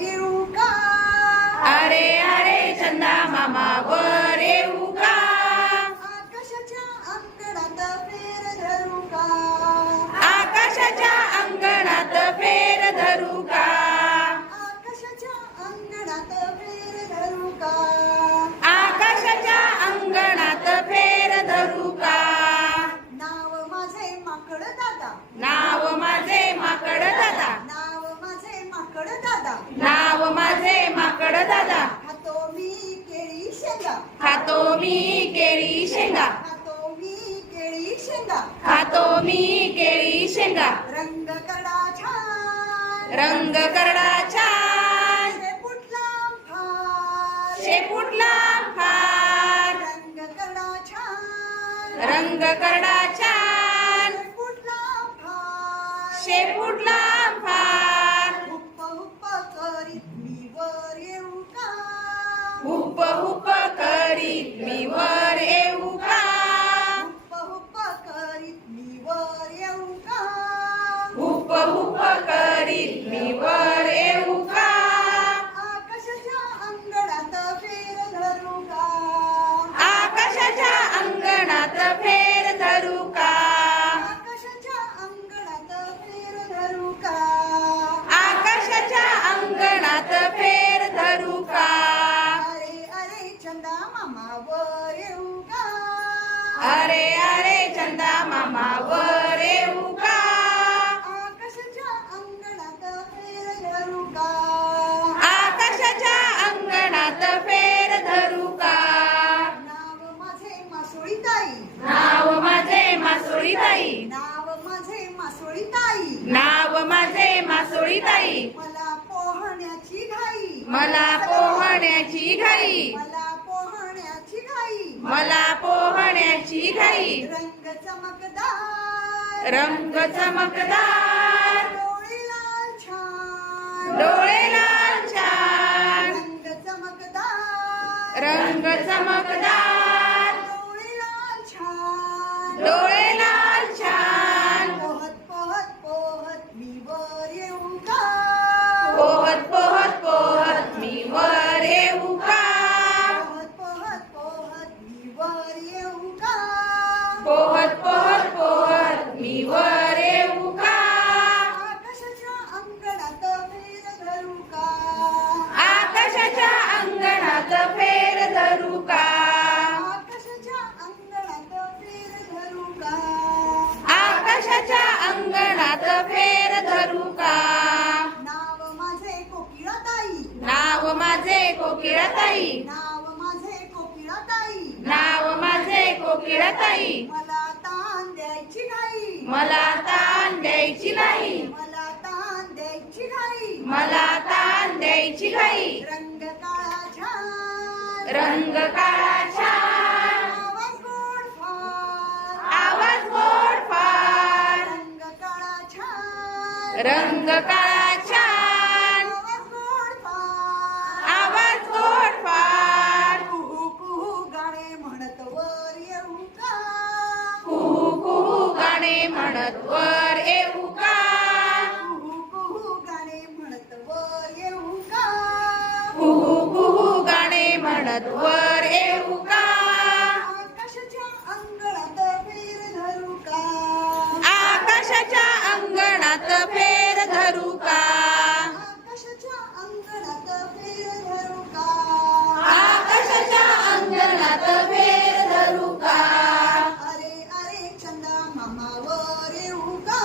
येऊ का अरे अरे चंदा मामा वर येऊ का आकाशाच्या अंगणात फेर धरू का आकाशाच्या अंगणात फेर धरू का आकाशाच्या अंगणात फेर धरू का आकाशाच्या अंगणात फेर धरू का नाव माझे माकड दादा नाव माझे माकड दादा नाव माझे माकड दादा नाव माझे माकड दादा. खातो मी केळी शेंगा. खातो मी केळी शेंगा. खातो मी केळी शेंगा. खातो मी केळी शेंगा. रंग कडा छान. रंग करडा छान. शेपूटला फार. शेपूटला फार. रंग कडा छान. रंग करडा छान. शेपूटला फार. शेपूटला नाव माझे मासोळी ताई मला पोहण्याची घाई. मला पोहण्याची घाई. मला पोहण्याची घाई. मला पोहण्याची घाई. रंग चमकदार. रंग चमकदार. डोळे लाल छान. डोळे लाल छान. रंग चमकदार. रंग चमकदार. अंगणात फेर धरू का? नाव माझे कोकिळा ताई. नाव माझे कोकिळाताई नाव माझे कोकिळा ताई. नाव माझे कोकिळाताई मला ताण द्यायची घाई मला ताण द्यायची नाही. मला ताण द्यायची घाई मला ताण द्यायची घाई रंग काळा छान रंग काळा छान रंग काळा छान आवाज गोड फार। आवाज गोड फार कुहू कुहू गाणे म्हणत वर येऊ का? कुहू कुहू गाणे म्हणत वर येऊ का? कुहू कुहू गाणे म्हणत वर येऊ का? कुहू कुहू गाणे म्हणत वर अंगणात फेर धरू का? आकाशाच्या अंगणात फेर धरू का? अरे अरे चंदा मामा वर येऊ का?